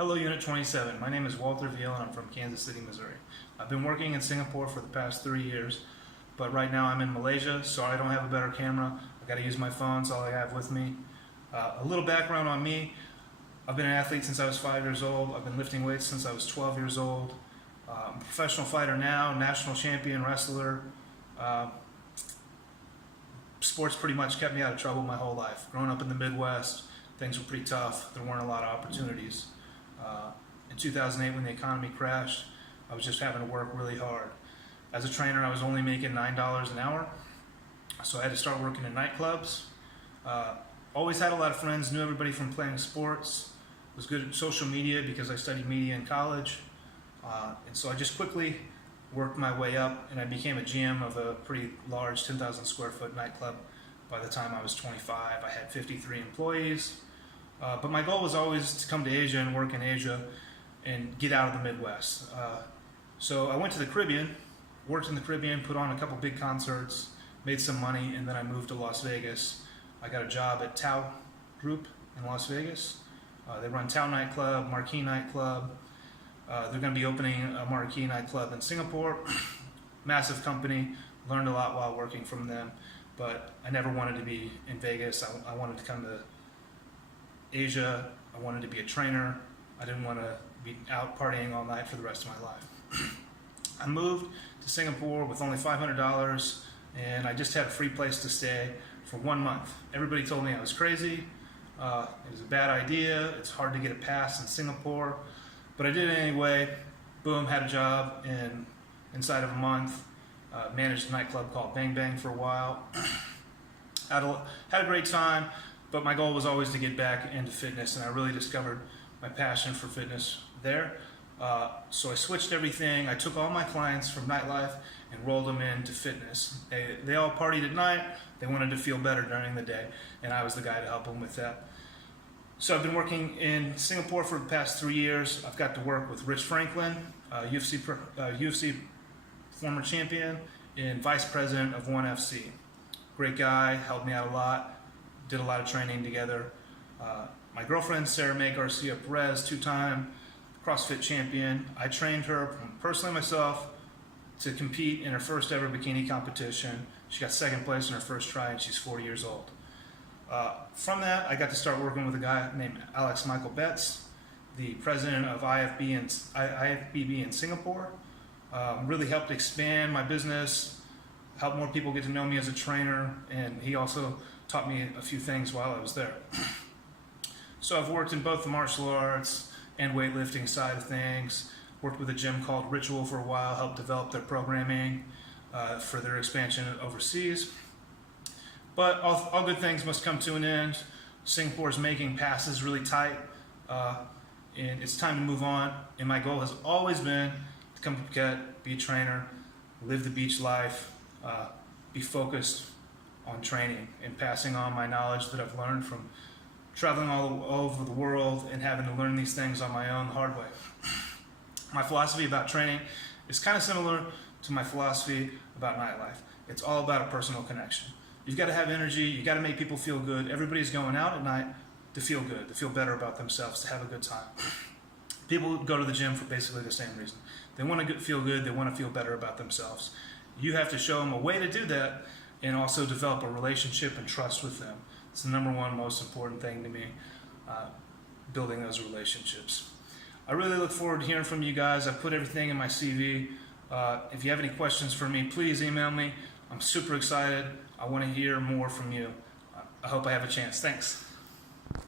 Hello, Unit 27. My name is Walter Veal and I'm from Kansas City, Missouri. I've been working in Singapore for the past 3 years, but right now I'm in Malaysia, so I don't have a better camera. I got to use my phone, it's all I have with me. A little background on me. I've been an athlete since I was 5 years old. I've been lifting weights since I was 12 years old. I'm a professional fighter now, national champion wrestler. Sports pretty much kept me out of trouble my whole life. Growing up in the Midwest, things were pretty tough. There weren't a lot of opportunities. In 2008, when the economy crashed, I was just having to work really hard. As a trainer, I was only making $9 an hour, so I had to start working in nightclubs. Always had a lot of friends, knew everybody from playing sports, was good at social media because I studied media in college, and so I just quickly worked my way up, and I became a GM of a pretty large 10,000 square foot nightclub. By the time I was 25, I had 53 employees. But my goal was always to come to Asia and work in Asia and get out of the Midwest. So I went to the Caribbean, worked in the Caribbean, put on a couple big concerts, made some money, and then I moved to Las Vegas. I got a job at Tao Group in Las Vegas. They run Tao Nightclub, Marquee Nightclub. They're going to be opening a Marquee Nightclub in Singapore. Massive company, learned a lot while working from them, but I never wanted to be in Vegas. I wanted to come to Asia. I wanted to be a trainer. I didn't want to be out partying all night for the rest of my life. I moved to Singapore with only $500, and I just had a free place to stay for 1 month. Everybody told me I was crazy. It was a bad idea. It's hard to get a pass in Singapore, but I did it anyway. Boom, had a job inside of a month. Managed a nightclub called Bang Bang for a while. Had a great time. But my goal was always to get back into fitness, and I really discovered my passion for fitness there. So I switched everything. I took all my clients from nightlife and rolled them into fitness. They all partied at night. They wanted to feel better during the day, and I was the guy to help them with that. So I've been working in Singapore for the past 3 years. I've got to work with Rich Franklin, UFC former champion and vice president of ONE FC. Great guy, helped me out a lot. Did a lot of training together. My girlfriend, Sarah Mae Garcia Perez, 2-time CrossFit champion. I trained her personally myself to compete in her first ever bikini competition. She got second place in her first try, and she's 40 years old. From that, I got to start working with a guy named Alex Michael Betts, the president of IFBB in Singapore. Really helped expand my business, helped more people get to know me as a trainer, and he also taught me a few things while I was there. So I've worked in both the martial arts and weightlifting side of things. Worked with a gym called Ritual for a while, helped develop their programming for their expansion overseas. But all good things must come to an end. Singapore's making passes really tight, and it's time to move on. And my goal has always been to come to Phuket, be a trainer, live the beach life, be focused on training and passing on my knowledge that I've learned from traveling all over the world and having to learn these things on my own the hard way. My philosophy about training is kind of similar to my philosophy about nightlife. It's all about a personal connection. You've got to have energy, you've got to make people feel good. Everybody's going out at night to feel good, to feel better about themselves, to have a good time. People go to the gym for basically the same reason. They want to feel good, they want to feel better about themselves. You have to show them a way to do that and also develop a relationship and trust with them. It's the number one most important thing to me, building those relationships. I really look forward to hearing from you guys. I put everything in my CV. If you have any questions for me, please email me. I'm super excited. I want to hear more from you. I hope I have a chance. Thanks.